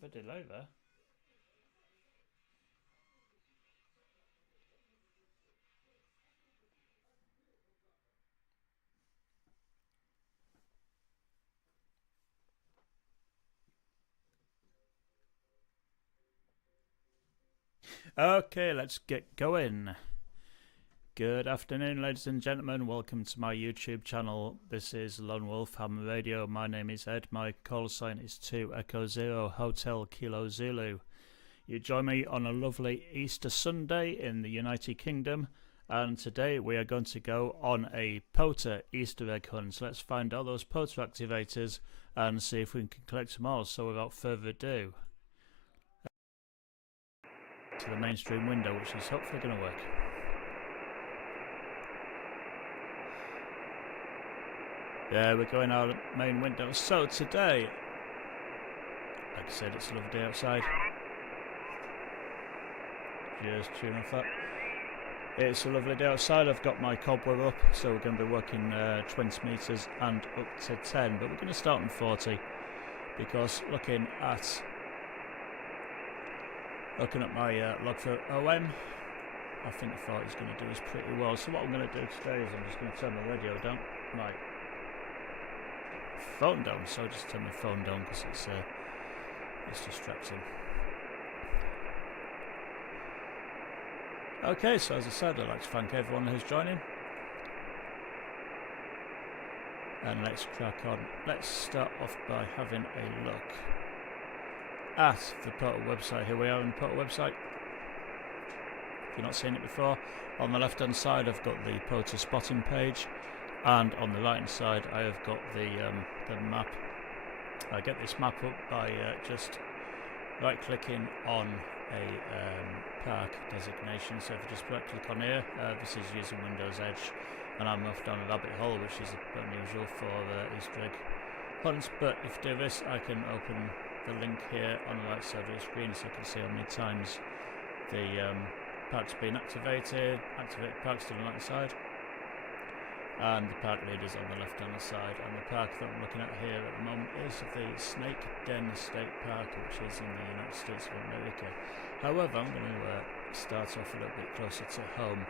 Bit of a delay there. Okay, let's get going. Good afternoon, ladies and gentlemen. Welcome to my YouTube channel. This is Lonewolfhamradio. My name is Ed. My call sign is 2 Echo Zero Hotel Kilo Zulu. You join me on a lovely Easter Sunday in the United Kingdom, and today we are going to go on a POTA Easter egg hunt. So let's find out those POTA activators and see if we can collect them all. So without further ado, to the mainstream window, which is hopefully going to work. Yeah, we're going out the main window. So today, like I said, it's a lovely day outside. Just tune off that. It's a lovely day outside. I've got my cobweb up, so we're going to be working 20 metres and up to 10, but we're going to start on 40 because looking at my log for OM, I think 40 is going to do us pretty well. So what I'm going to do today is I'm just going to turn my radio down, my phone down. So I'll just turn my phone down because it's distracting. Okay, so as I said, I'd like to thank everyone who's joining. And let's crack on. Let's start off by having a look at the POTA website. Here we are on the POTA website. If you've not seen it before, on the left hand side I've got the POTA spotting page, and on the right hand side I have got the map. I get this map up by just right clicking on a park designation. So if you just right click on here, this is using Windows Edge, and I'm off down a rabbit hole, which is unusual for Easter egg hunts. But if you do this, I can open the link here on the right side of the screen so I can see how many times the park's been activated. Activate park still on the right side, and the park leaders on the left hand side. And the park that I'm looking at here at the moment is the Snake Den State Park, which is in the United States of America. However, I'm going to start off a little bit closer to home,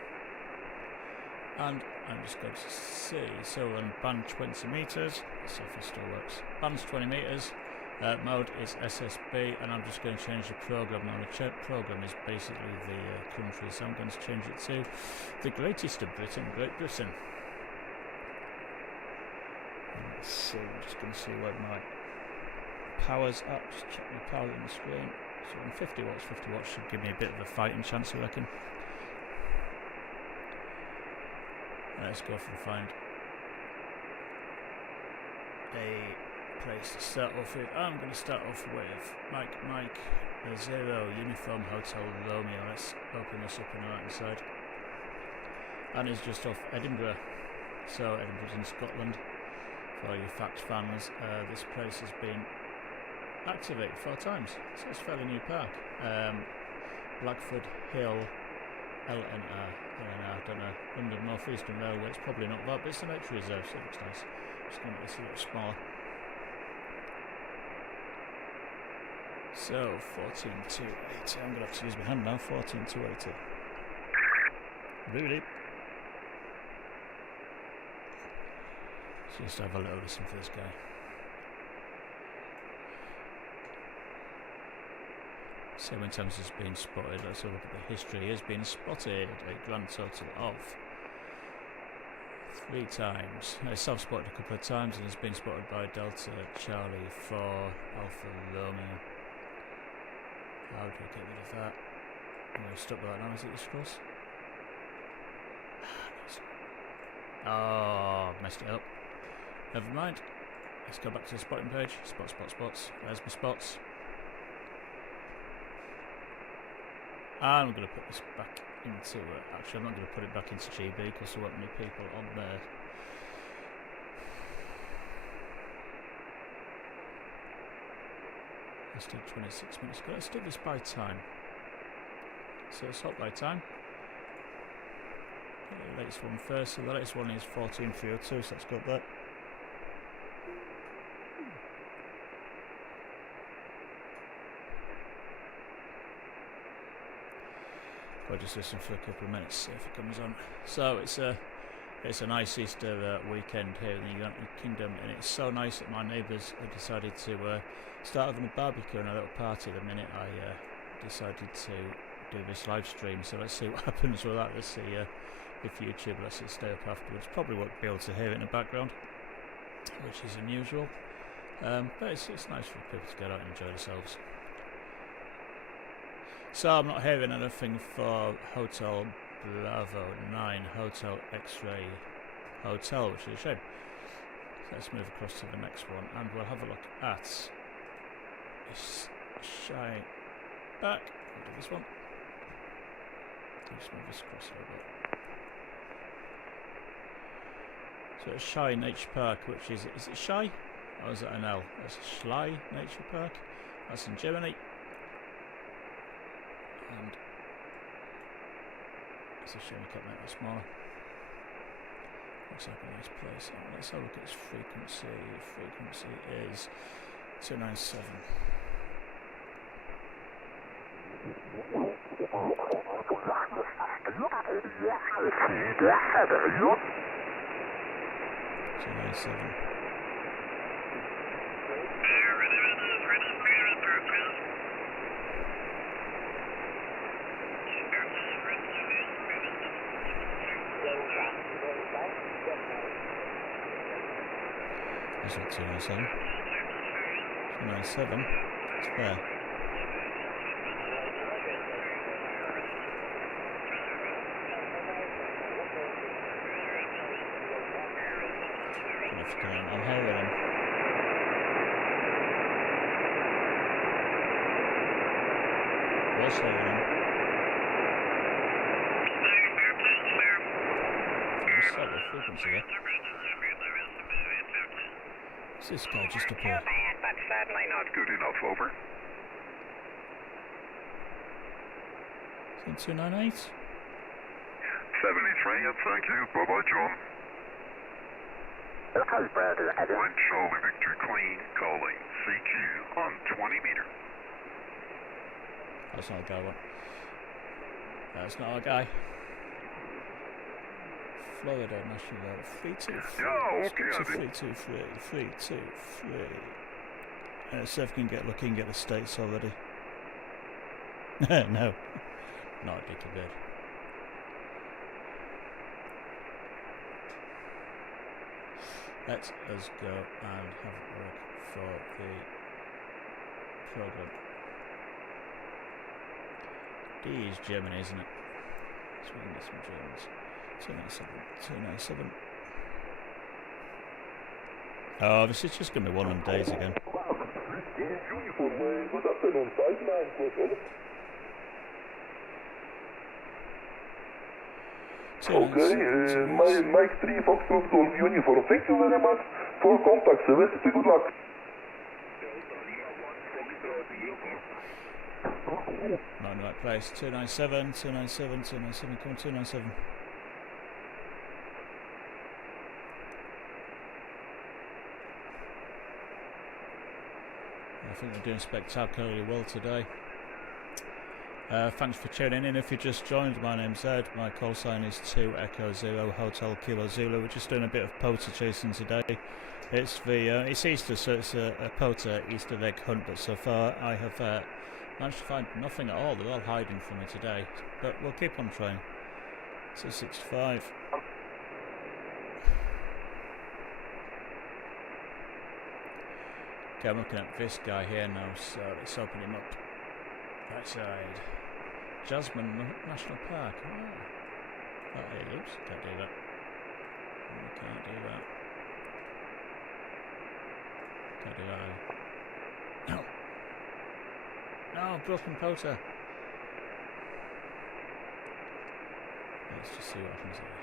and I'm just going to see. So we're on band 20 metres. Let's see if it still works. Band's 20 metres. Mode is SSB, and I'm just going to change the program. Now the program is basically the country, so I'm going to change it to the greatest of Britain, Great Britain. Let's see, I'm just going to see where my power's at. Just check my power on the screen. So on 50 watts, 50 watts should give me a bit of a fighting chance, I reckon. Let's go off and find a place to start off with. I'm going to start off with Mike 0 Uniform Hotel Romeo. Let's open this up on the right hand side, and it's just off Edinburgh. So Edinburgh's in Scotland. For you fact fans, this place has been activated 4 times, so it's a fairly new park. Blackford Hill LNR, I don't know, London North Eastern Railway. It's probably not that, but it's a nature reserve, so it looks nice. Just going to make this a little smaller. So 14,280. I'm going to have to use my hand now. 14,280. Really? So just have a little listen for this guy. So many times it's been spotted. Let's have a look at the history. He has been spotted a grand total of 3 times. Self-spotted a couple of times, and has been spotted by Delta Charlie for Alpha Romeo. How do I get rid of that? I'm stuck with that now. Is it this cross? Oh, messed it up. Never mind. Let's go back to the spotting page. Spots. There's my spots. And I'm going to put this back into... actually, I'm not going to put it back into GB because there won't be people on there. Let's do 26 minutes ago. Let's do this by time. So let's hop by time. The latest one first. So the latest one is 14,302, so let's go up there. I'll just listen for a couple of minutes, see if it comes on. So it's a nice Easter weekend here in the United Kingdom, and it's so nice that my neighbours have decided to start having a barbecue and a little party the minute I decided to do this live stream. So let's see what happens with that. Let's see if YouTube lets it stay up afterwards. Probably won't be able to hear it in the background, which is unusual, but it's nice for people to get out and enjoy themselves. So I'm not hearing anything for Hotel Bravo 9 Hotel X-Ray Hotel, which is a shame. So let's move across to the next one, and we'll have a look at Shy Back. We'll do this one. Just move this across a little bit. So it's Shy Nature Park, which is it Shy? Or is it an L? That's Schlei Nature Park. That's in Germany. And it's a shame we can't make that smaller. Looks like a nice place. Oh, let's have a look at its frequency. Frequency is 297. That's not 297. 297. It's fair. I'm hearing him. Was hearing him. Let's set the frequency there. What's this guy just up here? That's sadly not good enough, over. Is it 298? 73, thank you. Bye-bye, John. One Charlie Victor clean, calling CQ on 20 meter. That's not a guy, one. That's not a guy. Florida National Road 323. Yeah, okay. 323. 323. See if we can get lucky and get the states already. No. Not a dicky bird. Let us go and have a look for the program. D is Germany, isn't it? So we can get some Germans. 297. 297. Oh, this is just going to be one of them days again. Okay, Mike 3 Foxtrot Golf Uniform. Thank you very much for contact service. Good luck. Not in the right place. 297, 297, 297. Come on, 297. I think we're doing spectacularly well today. Thanks for tuning in. If you just joined, my name's Ed. My call sign is 2 Echo 0 Hotel Kilo Zulu. We're just doing a bit of POTA chasing today. It's Easter, so it's a POTA Easter egg hunt. But so far, I have managed to find nothing at all. They're all hiding from me today, but we'll keep on trying. 265. Okay, I'm looking at this guy here now, so let's open him up. Right side. Jasmine National Park. Oh, hey, oops, can't do that. Can't do that. Can't do that. No. No, broken POTA. Let's just see what happens here.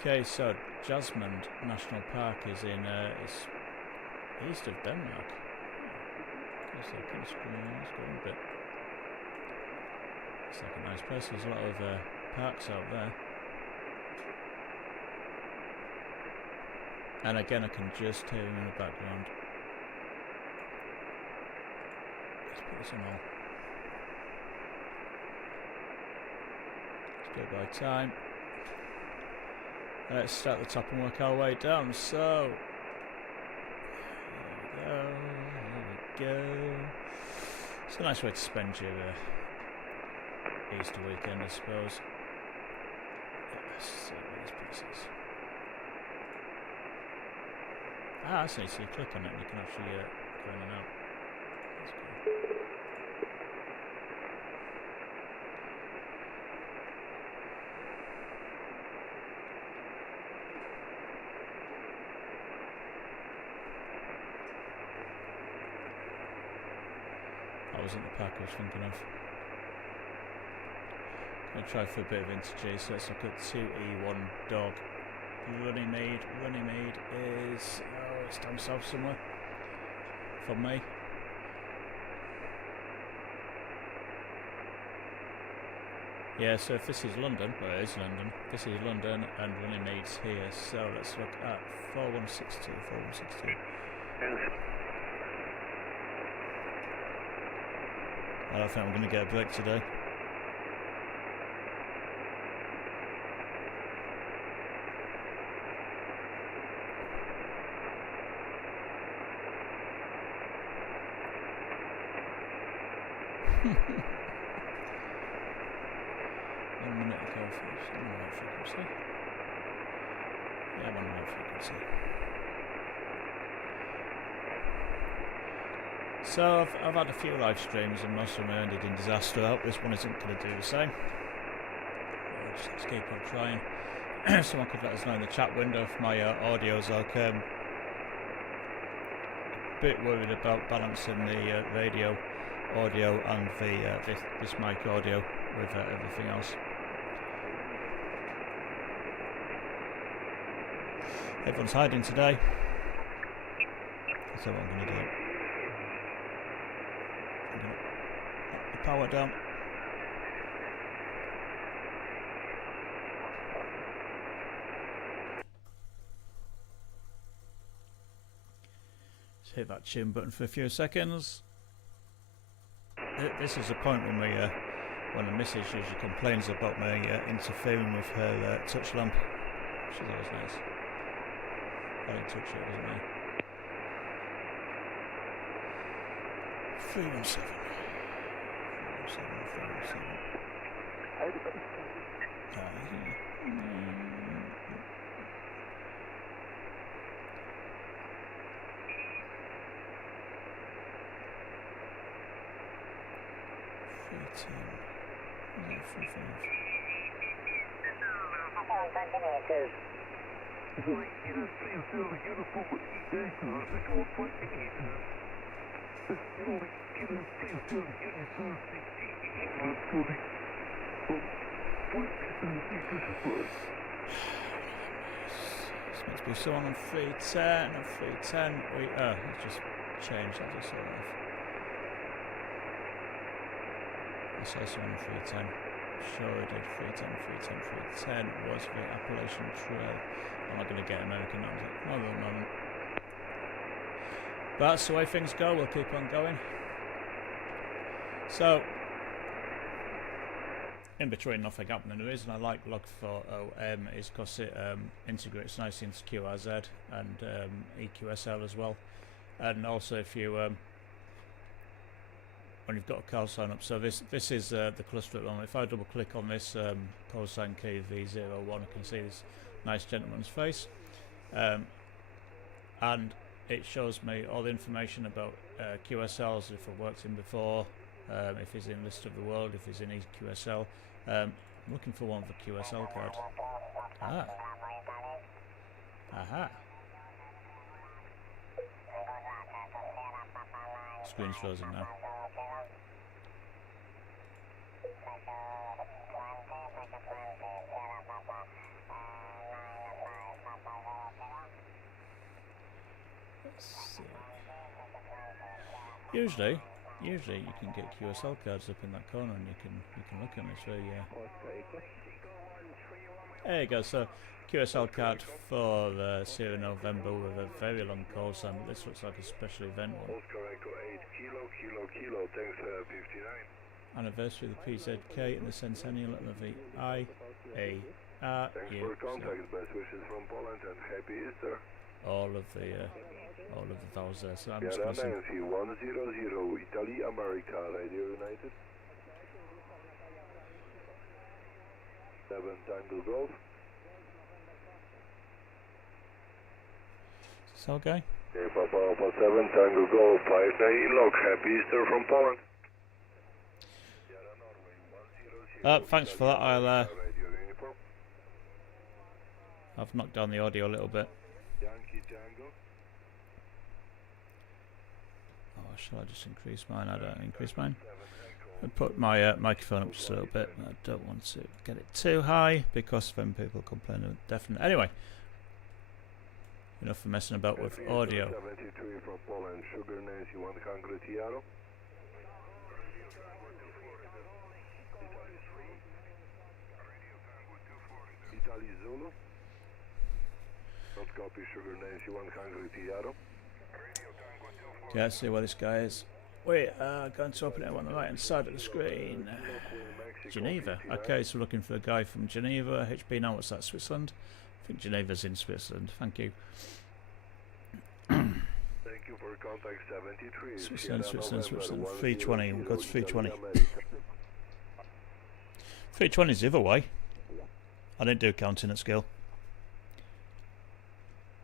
Okay, so Jasmine National Park is in it's east of Denmark. Okay, so kind of it's going a bit. It's like a nice place. There's a lot of parks out there. And again, I can just hear him in the background. this on all. Let's do it by time. Let's start at the top and work our way down. So, here we go. It's a nice way to spend your Easter weekend, I suppose. Let's see where this place is. Ah, I see. So you click on it and you can actually go in and out. That's cool. That wasn't the pack I was thinking of. I'm going to try for a bit of vintage, so let's look at 2E1 dog. Runnymede is... oh, it's down south somewhere. From me. Yeah, so if this is London, well it is London, this is London and Runnymede's here, so let's look at 4162, 4162. I don't think I'm going to get a break today. One minute ago, first. 1 minute frequency. Yeah, 1 minute frequency. So I've had a few live streams and most of them ended in disaster. I hope this one isn't going to do the same. Just let's keep on trying. Someone could let us know in the chat window if my audio's okay. I'm a bit worried about balancing the radio audio and the this mic audio with everything else. Everyone's hiding today. That's what I'm going to do. I'm going to let the power down. Let's hit that tune button for a few seconds. This is the point when the missus usually complains about me interfering with her touch lamp. She's always nice. I didn't touch it, wasn't me. 317. 317. This must be someone on 310 and 310. It's just changed. I just saw that. I saw someone on 310. Sure I did. 310, 310, 310 was the Appalachian Trail. I'm not going to get American names at the moment. But that's the way things go. We'll keep on going. So, in between, nothing happening. The reason I like Log4OM is because it integrates nicely into QRZ and EQSL as well. And also, if you when you've got a call sign up, so this is the cluster at the moment. If I double click on this call sign KV01, I can see this nice gentleman's face, and it shows me all the information about QSLs if I've worked in before, if he's in list of the world, if he's in EQSL. I'm looking for one with a QSL card. Aha. Screen's frozen now. Let's see. Usually you can get QSL cards up in that corner and you can look at them. So there you go. So QSL card for the 0 November with a very long call sign. This looks like a special event one. Kilo, thanks 59. Anniversary of the PZK and the centennial of the IAR. Thanks for contact, best wishes from Poland and happy Easter. All of the vowels there. So I'm just Sierra going to Nancy 100, Italy, America, Radio United. 7 Tango Golf. Is that okay? Okay, Papa Alpha 7 Tango Golf, 5 day log, happy Easter from Poland. Thanks for that. I've knocked down the audio a little bit. Yankee Tango. Oh, shall I just increase mine? I don't increase mine. I put my microphone up just a little bit. I don't want to get it too high because then people complain of deafening. Anyway, enough for messing about with audio. 73 from Poland, Sugar Nancy 100 Yaro. Italy Zulu. Not copy, Sugar Nancy 100 Yaro. Okay, let's see where this guy is. Wait, going to open it on the right hand side of the screen. Geneva. Okay, so looking for a guy from Geneva. HB now, what's that, Switzerland? I think Geneva's in Switzerland. Thank you. Thank you for contact 73. Switzerland. 320. We'll go to 320. 320 is the other way. I don't do counting at scale.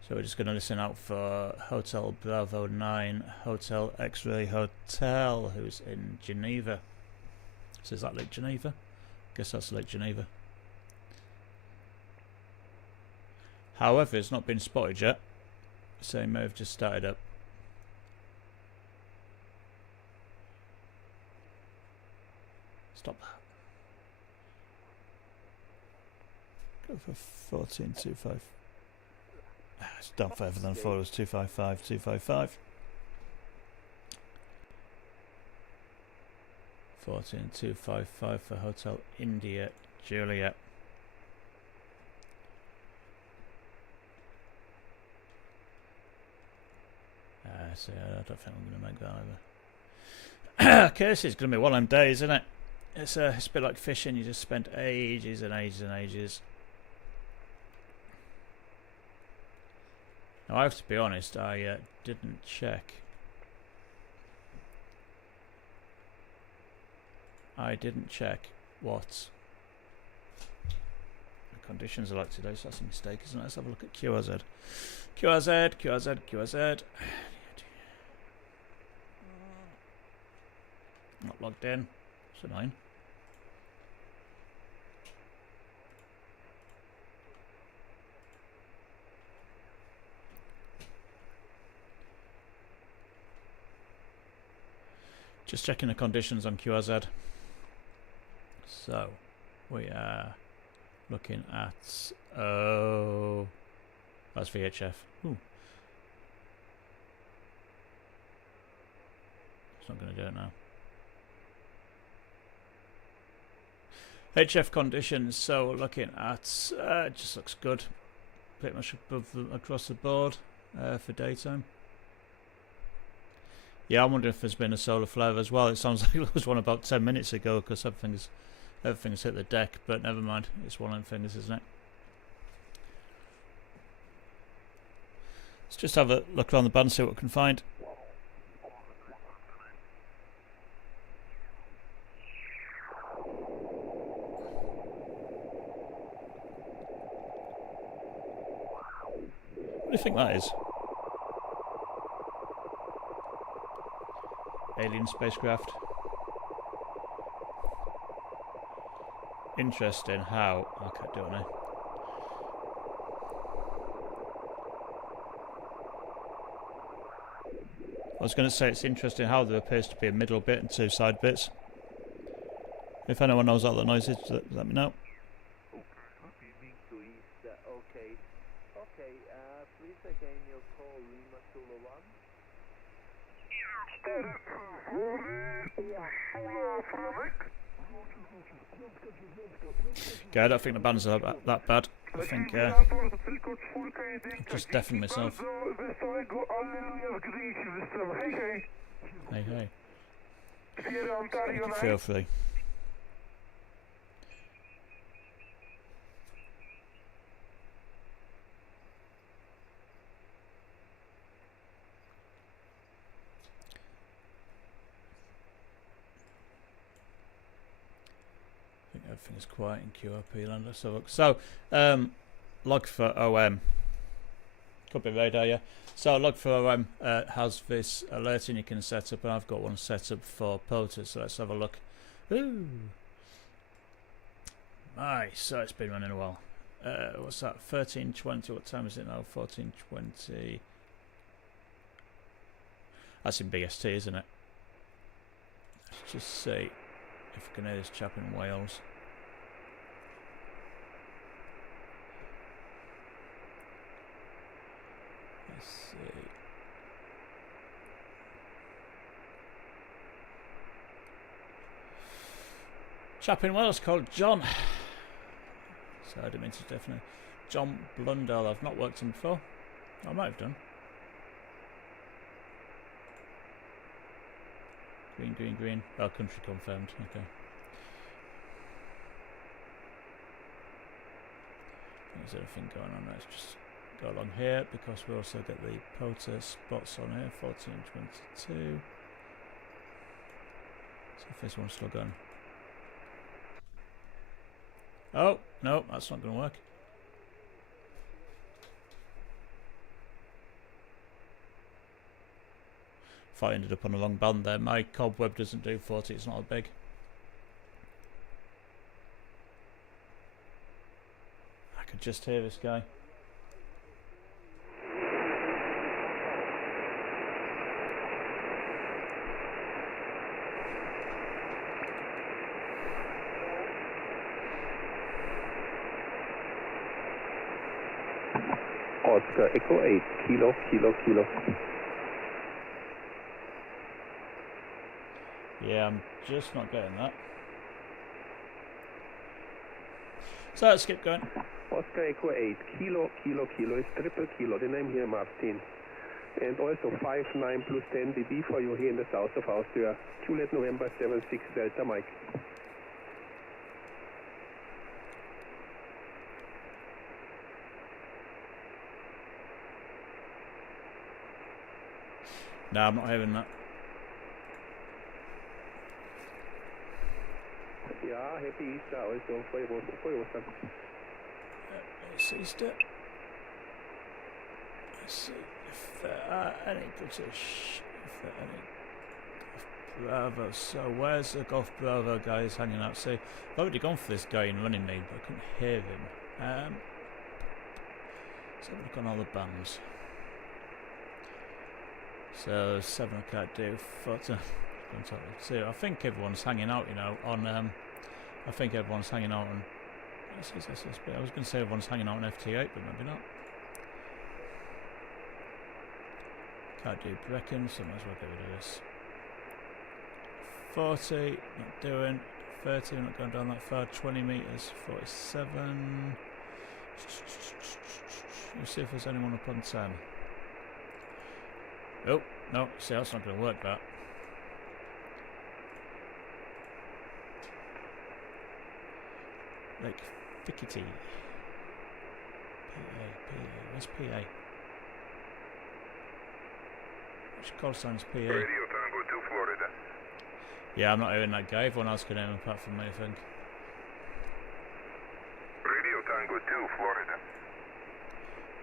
So we're just going to listen out for Hotel Bravo 9, Hotel X-Ray Hotel, who's in Geneva. So is that Lake Geneva? Guess that's Lake Geneva. However, it's not been spotted yet, so it may have just started up. Stop that. Go for 1425. It's done further than 4, it was 255, 255. 14255 for Hotel India Juliet. So I don't think I'm going to make that either. Okay, this is going to be one of them days, isn't it? It's a bit like fishing, you just spend ages and ages and ages. Now I have to be honest, I didn't check. I didn't check what the conditions are like today, so that's a mistake, isn't it? Let's have a look at QRZ. QRZ. Not logged in. It's annoying. Just checking the conditions on QRZ. So we are looking at that's VHF. Ooh. It's not going to do it now. HF conditions. So we're looking at it just looks good, pretty much across the board for daytime. Yeah, I'm wondering if there's been a solar flare as well. It sounds like there was one about 10 minutes ago because everything's hit the deck, but never mind. It's one of them things, isn't it? Let's just have a look around the band, see what we can find. What do you think that is? Alien spacecraft. Interesting how... I can't do it now. I was going to say it's interesting how there appears to be a middle bit and two side bits. If anyone knows what that noise is, let me know. Please again your call, Lima Sula 1. Okay, I don't think the bands are that bad. I think I've just deafened myself. Hey. Sierra Ontario 9. Feel free. I think everything's quiet in QRP land. Let's have a look. So, log for OM. Could be radar, yeah. So log for OM has this alerting you can set up, and I've got one set up for POTA, so let's have a look. Ooh. Nice, so it's been running a while. What's that? 13:20, what time is it now? 14:20. That's in BST, isn't it? Let's just see if we can hear this chap in Wales. Let's see. Chap in Wales called John. So I didn't mean to definitely. John Blundell. I've not worked him before. I might have done. Green, green, green. Oh, country confirmed. Okay. There's anything going on. Let's just go along here because we also get the POTA spots on here. 14:22. So if this one's still going. Oh, no, that's not going to work. Thought I ended up on a long band there. My cobweb doesn't do 40, it's not that big. I could just hear this guy. Oscar Echo 8, kilo, kilo, kilo. Yeah, I'm just not getting that. So let's keep going. Oscar Echo 8, kilo, kilo, kilo is triple kilo. The name here, Martin. And also 59 plus 10 dB for you here in the south of Austria. Juliet November 76 Delta Mike. No, I'm not hearing that. Yeah, happy Easter also for you, son. It's Easter. Let's see if there are any British. If there are any Golf Bravo. So where's the Golf Bravo guys hanging out? See, I've already gone for this guy in running me, but I couldn't hear him. Let's have a look on all the bands. So 7 I can't do. 14. So I think everyone's hanging out, you know, on. I think everyone's hanging out on. I was going to say everyone's hanging out on FT8, but maybe not. Can't do Brecon, so might as well get rid of this. 40, not doing. 30, not going down that far. 20 metres, 47. Let's see if there's anyone up on 10. Oh, no, see, that's not going to work, that. Like Fickety. PA. Where's PA? Which call sign's PA? Radio Tango 2 Florida. Yeah, I'm not hearing that guy. Everyone else can hear him apart from me, I think. Radio Tango 2 Florida.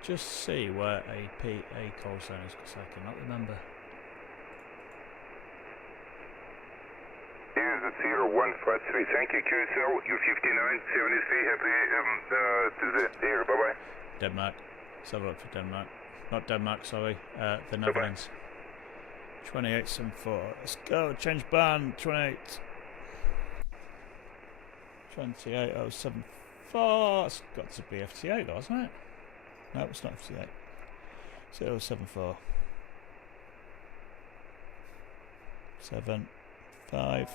Just see where a PA call sign is, because I cannot remember. Here's the 0153. Thank you, QSL. U5973. Happy to the air. Bye bye. Denmark. Let's have a look for Denmark. Not Denmark, sorry. The Netherlands. 2874. Let's go. Change band. 28. 28074. It's got to be FT8 though, hasn't it? No, it's not FT8. 074. 7 5.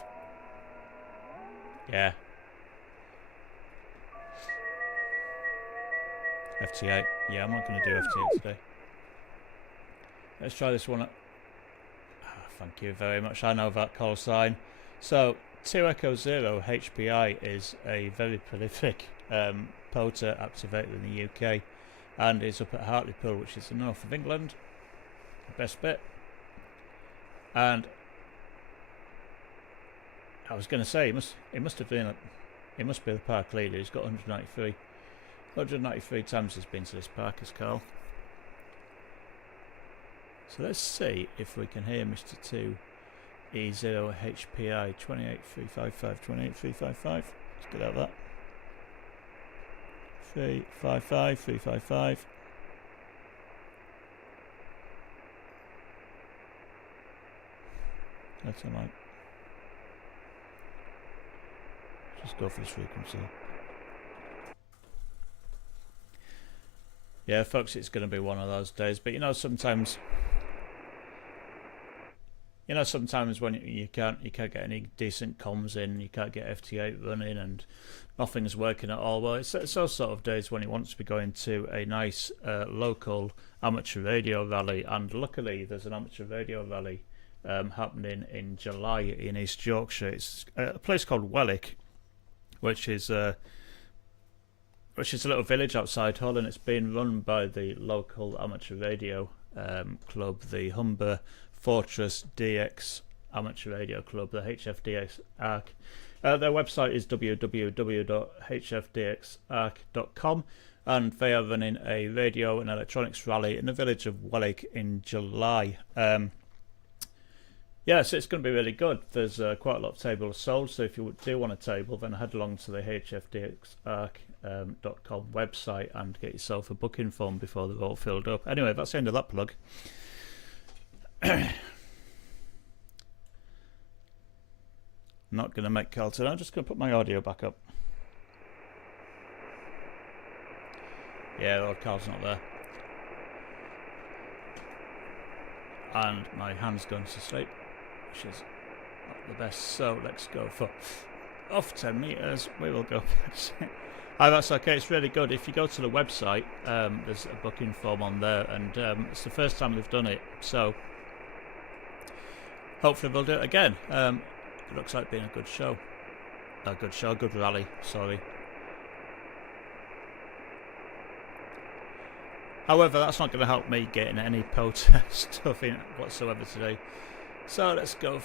Yeah. FT8. Yeah, I'm not going to do FT8 today. Let's try this one. Thank you very much. I know that call sign. So 2 Echo 0 HPI is a very prolific POTA activator in the UK, and is up at Hartlepool, which is the north of England, the best bit. And I was going to say, he must be the park leader. He's got 193 times he's been to this park, as Carl. So let's see if we can hear Mr. 2E0 HPI 28355 28355. Let's get out that. 355 355. That's all right. Just go for this frequency. Yeah, folks, it's going to be one of those days. But sometimes when you can't get any decent comms in, you can't get FT8 running, and nothing's working at all. Well, it's those sort of days when you want to be going to a nice local amateur radio rally, and luckily there's an amateur radio rally happening in July in East Yorkshire. It's a place called Welwick, which is a little village outside Hull, and it's being run by the local amateur radio club, the Humber Fortress DX Amateur Radio Club, the HFDX ARC. Their website is www.hfdxarc.com, and they are running a radio and electronics rally in the village of Welwick in July. Yeah, so it's going to be really good. There's quite a lot of tables sold, so if you do want a table, then head along to the hfdxarc.com website and get yourself a booking form before they're all filled up. Anyway, that's the end of that plug. Not going to make Carlton. I'm just going to put my audio back up. Yeah, Lord Carl's not there. And my hand's gone to sleep, which is not the best. So let's go for off 10 meters. We will go. Oh, that's okay. It's really good. If you go to the website, there's a booking form on there, and it's the first time we've done it. So hopefully we'll do it again. It looks like being a good show. Good rally, sorry. However, that's not going to help me getting any POTA stuff in whatsoever today. So let's go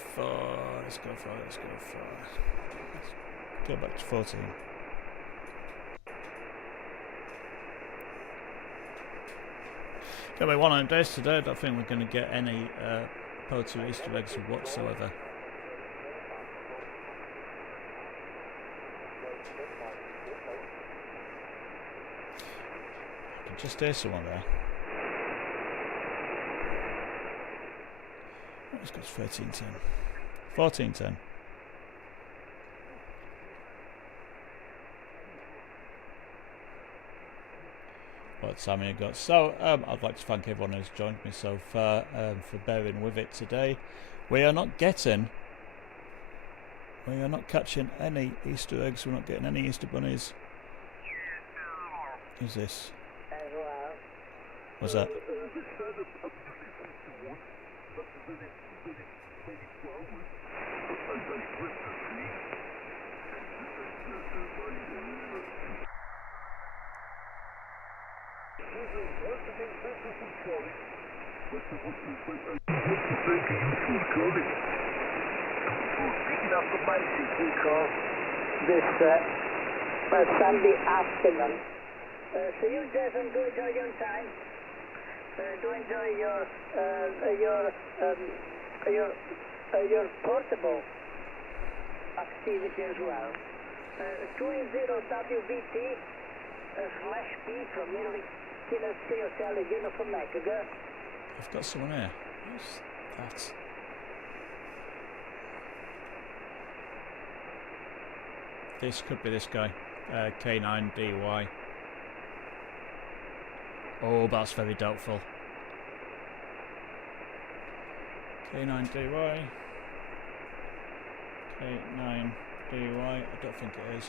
back to 14. Gonna be one of them days today. I don't think we're going to get any POTA Easter eggs whatsoever. Just hear someone there. Let's go to 1310. 1410. What time have you got? So, I'd like to thank everyone who's joined me so far for bearing with it today. We are not catching any Easter eggs. We're not getting any Easter bunnies. Who's this? What's that? Picking up the basic because this Sunday afternoon. So you gentlemen go enjoy your time. Do enjoy your portable activity as well. 20 WBT /P from nearly Kilo Hotel Uniform Mega. I've got someone here. Who's that? This could be this guy. K9DY. Oh, that's very doubtful. K9DY. K9DY. I don't think it is.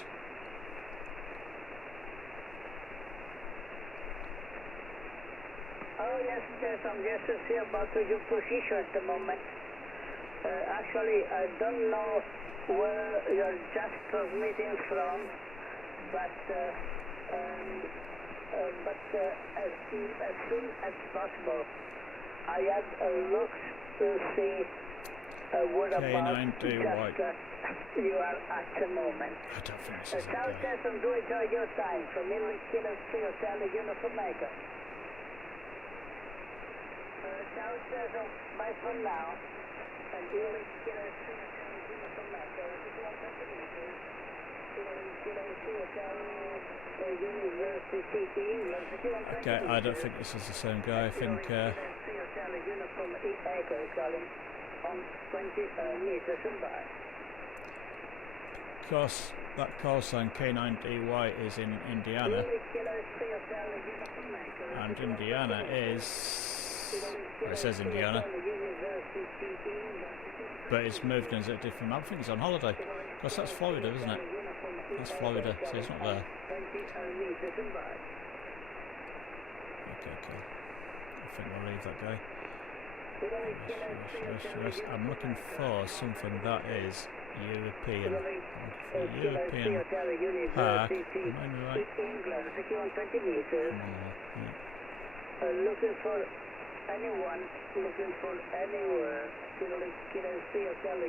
Oh yes, I'm just to see about your position at the moment. Actually, I don't know where you're just transmitting from, but as soon as possible, I had a look to see what about you are at the moment. I don't think this is South okay. Western, do enjoy your time from Inlet Killer 3 Hotel Uniform Maker. South Western, bye for now. And Inlet Killer 3 Hotel Uniform Maker. If you want to meet Inlet Killer 3 Hotel University England. If you want to Okay, I don't think this is the same guy. I think Uniform Echo calling on 20 meters and by. of course that call sign K9DY is in Indiana, and Indiana is, well, it says Indiana, but it's moved and it's at different. I think it's on holiday. Because that's Florida, isn't it? That's Florida, so it's not there. Okay, cool. I think we'll leave that guy. Yes. I'm looking for something that is European. European park. Am I right? Looking for anyone, looking for anywhere.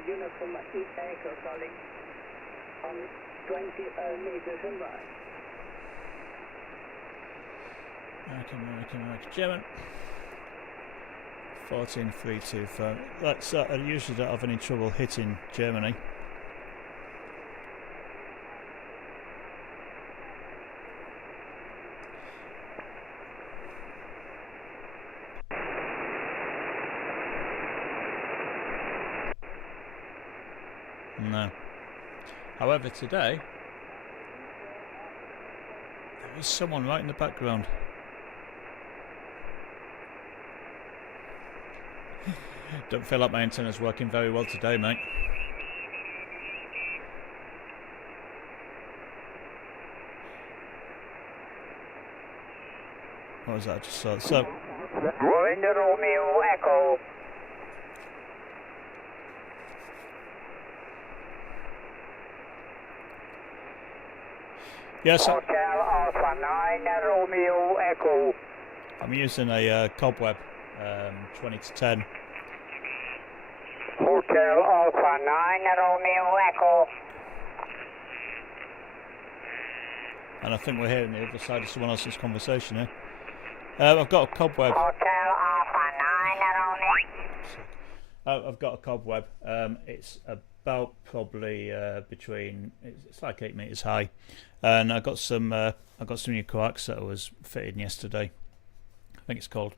Uniform Echo calling on 20 meters and by. American. German. 14325. That's I usually don't have any trouble hitting Germany. No. However, today there is someone right in the background. Don't feel like my antenna's working very well today, mate. What was that I just saw? So, Rolling Romeo Echo. yes, Hotel Alpha 9 Romeo Echo. I'm using a Cobweb 20 to 10. Hotel Alpha 9 Romeo Echo. And I think we're hearing the other side of someone else's conversation here. I've got a Cobweb. Hotel Alpha 9 Romeo. I've got a Cobweb. It's about probably between. It's like 8 meters high, and I got some new coax that was fitted yesterday. I think it's called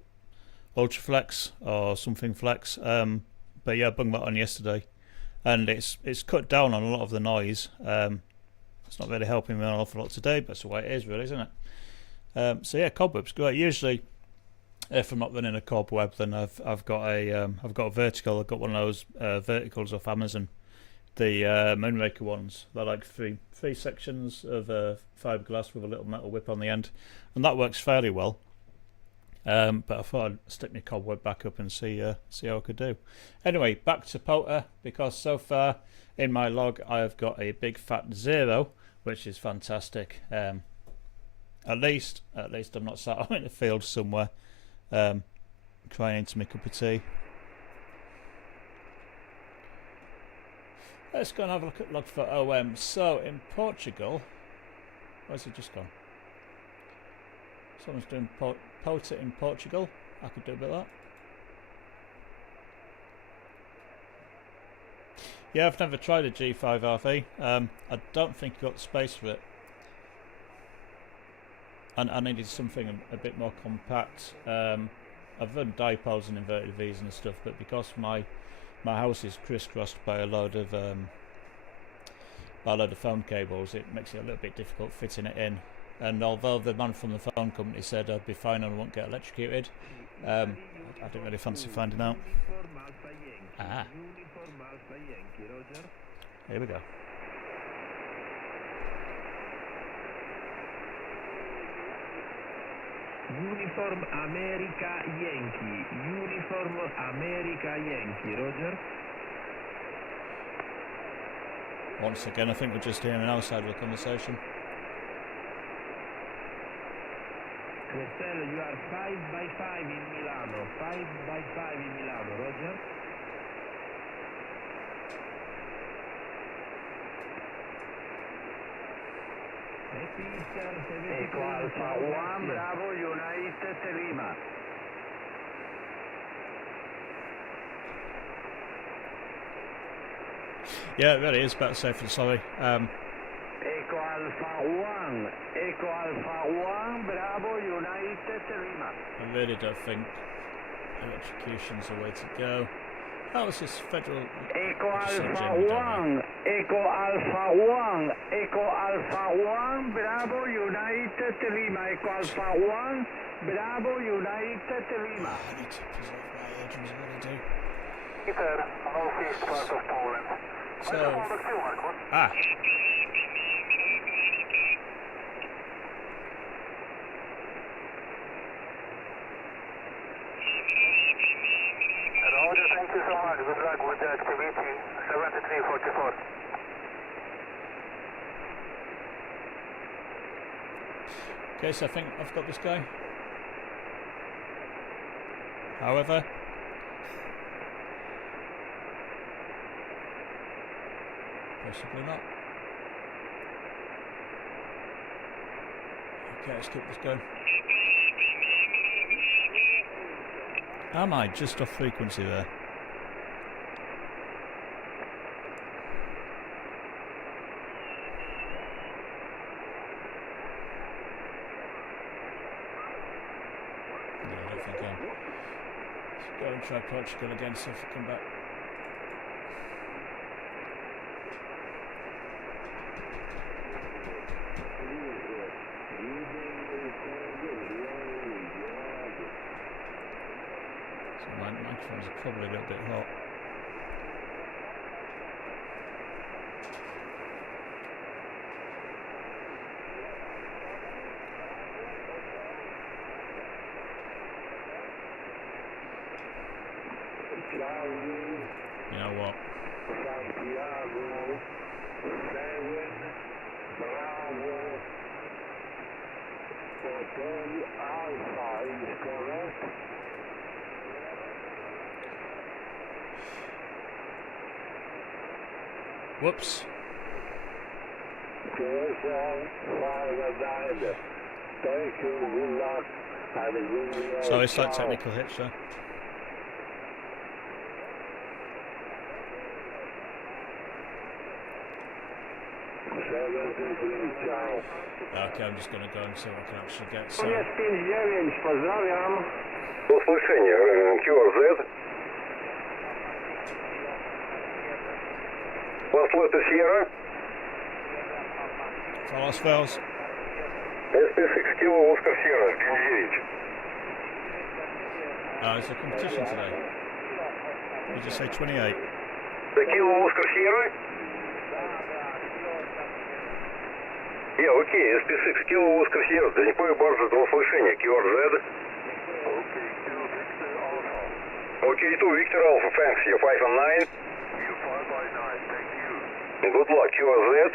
Ultraflex or something Flex. But yeah, I bunged that on yesterday, and it's cut down on a lot of the noise. It's not really helping me an awful lot today, but that's the way it is, really, isn't it? So yeah, Cobweb's great. Usually, if I'm not running a Cobweb, then I've got a vertical. I've got one of those verticals off Amazon, the Moonraker ones. They're like three sections of fiberglass with a little metal whip on the end, and that works fairly well. But I thought I'd stick my Cobweb back up and see how I could do. Anyway, back to POTA, because so far in my log I have got a big fat 0, which is fantastic. At least I'm not sat out in the field somewhere crying into my cup of tea. Let's go and have a look at log for OM. So in Portugal, where's it just gone? Someone's doing POTA in Portugal. I could do a bit of that. Yeah, I've never tried a G5RV. I don't think I've got the space for it. And I needed something a bit more compact. I've run dipoles and inverted V's and stuff, but because my house is crisscrossed by a load of phone cables, it makes it a little bit difficult fitting it in. And although the man from the phone company said I'd be fine and I won't get electrocuted, I don't really fancy finding out. Ah. Here we go. Uniform America Yankee. Uniform America Yankee. Roger. Once again, I think we're just hearing our side of the conversation. Costello, you are 5x5 in Milano. 5x5 in Milano, Roger? Eco Alpha 1, Bravo, United Lima. Yeah, it really is better safe than sorry. Eco Alpha 1, Eco Alpha 1, Bravo, United Lima. I really don't think electrocution's the way to go. How is this federal... Eco Alpha 1, Eco Alpha 1, Eco Alpha 1, Bravo, United Lima. Eco Alpha 1, Bravo, United Lima. I need to preserve my eardrums, I really do. Northeast part of Poland. So... Roger, thank you so much. Good luck with the activity. 7344. Okay, so I think I've got this guy. However... possibly not. Okay, let's keep this going. Am I just off frequency there? No, I don't think I am. Let's go and try Portugal again, see if we come back. My microphones are probably a little bit hot. You know what? Whoops. Sorry, slight technical hitch there. Okay, I'm just going to go and see what I can actually get. So. Услышание, QRZ. Last letter Sierra. False fails. SP6 Kilo Oscar Sierra, 59. It's a competition today. You just say 28. The Kilo Oscar Sierra? Yeah, okay, SP6 Kilo Oscar Sierra. Занимаю баржу до услышания, QRZ. Okay, 2 Victor Alpha, thanks, you 5 and 9. You 5 by 9, thank you. Good luck, QRZ.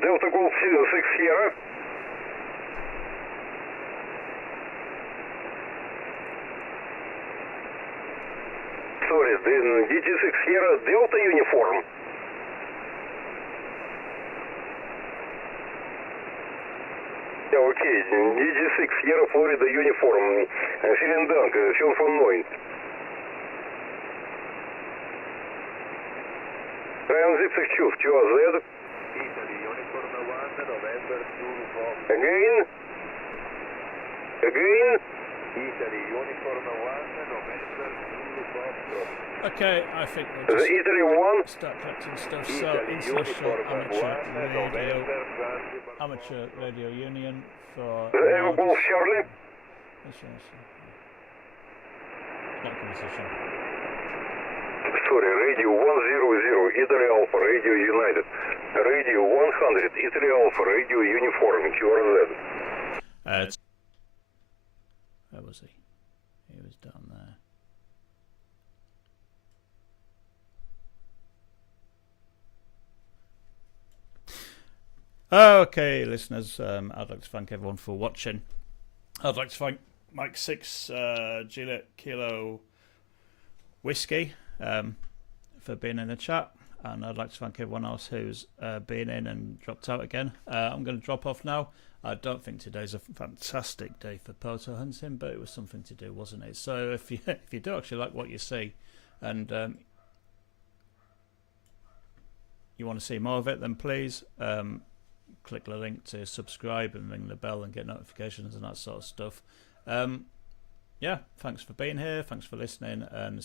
Delta Golf 6 Sierra. Sorry, DG6 Sierra Delta uniform. Okay, DG6 Sierra Florida uniform. Vielen Dank, viel von 9. Transit Choose, QRZ. Italy, uniform 1, November 2, Again? Again? Italy, uniform 1, November 2, Okay, I think we'll just Italy 1. start collecting stuff. So, International Amateur Radio Union for... Golf Charlie. Not conversation. Sorry, Radio 100, Italy Alpha, Radio United. Radio 100, Italy Alpha, Radio Uniform, QRZ. Where was he? He was down there. Okay, listeners, I'd like to thank everyone for watching. I'd like to thank Mike 6 Juliet Kilo Whiskey for being in the chat, and I'd like to thank everyone else who's been in and dropped out again. I'm going to drop off now. I don't think today's a fantastic day for POTA hunting, but it was something to do, wasn't it? So if you do actually like what you see, and you want to see more of it, then please click the link to subscribe and ring the bell and get notifications and that sort of stuff. Yeah, thanks for being here, thanks for listening, and